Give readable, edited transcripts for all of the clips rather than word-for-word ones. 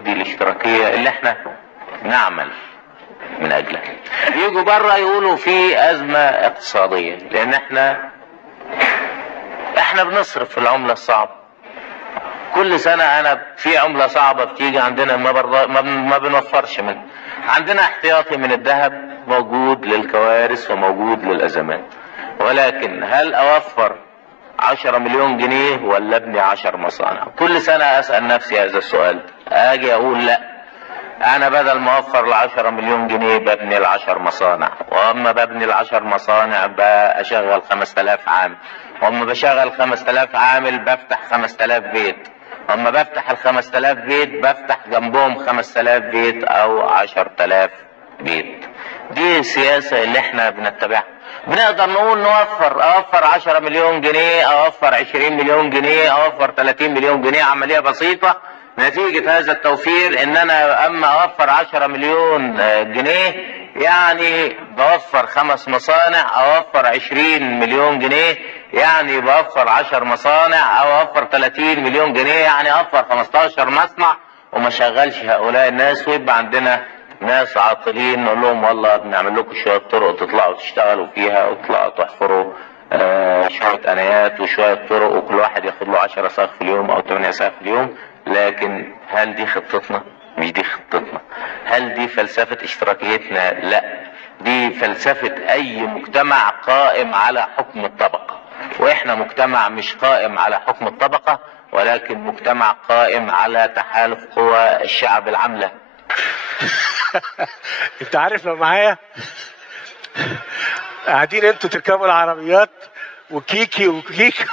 دي الاشتراكية اللي احنا نعمل من اجلها. يجوا بره يقولوا في ازمة اقتصادية لان احنا بنصرف في العملة الصعبة. كل سنة انا في عملة صعبة بتيجي عندنا ما بنوفرش منها. عندنا احتياطي من الذهب موجود للكوارث وموجود للازمات، ولكن هل اوفر 10 مليون جنيه ولا ابني 10 مصانع؟ كل سنة اسأل نفسي هذا السؤال، اجي اقول لا، انا بدل ما اوفر 10 مليون جنيه ببني 10 مصانع، واما ببني 10 مصانع بشغل 5000 عامل، واما بشغل 5000 عامل بفتح 5000 بيت، واما بفتح 5000 بيت بفتح جنبهم 5000 بيت او 10000 بيت. دي السياسة اللي احنا بنتبعها. بنقدر نقول اوفر 10 مليون جنيه، اوفر 20 مليون جنيه، اوفر 30 مليون جنيه، عملية بسيطة. نتيجة هذا التوفير ان انا اما اوفر 10 مليون جنيه يعني بوفر 5 مصانع، اوفر 20 مليون جنيه يعني بوفر 10 مصانع، او اوفر 30 مليون جنيه يعني اوفر 15 مصنع، وما شغلش هؤلاء الناس، ويبقى عندنا ناس عاطلين نقول لهم والله بنعمل لكم شوية طرق تطلعوا تشتغلوا فيها، وتطلعوا تحفروا شوية انيات وشوية طرق، وكل واحد ياخد له 10 صاغ في اليوم او 8 صاغ في اليوم. لكن هل دي خطتنا؟ مش دي خطتنا. هل دي فلسفة اشتراكيتنا؟ لا، دي فلسفة اي مجتمع قائم على حكم الطبقة، واحنا مجتمع مش قائم على حكم الطبقة، ولكن مجتمع قائم على تحالف قوى الشعب العاملة. انت عارف لو معايا قاعدين انتوا تركبوا العربيات وكيكي وكيكي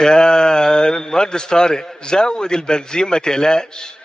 يا المهندس طارق زود البنزين ما تقلقش.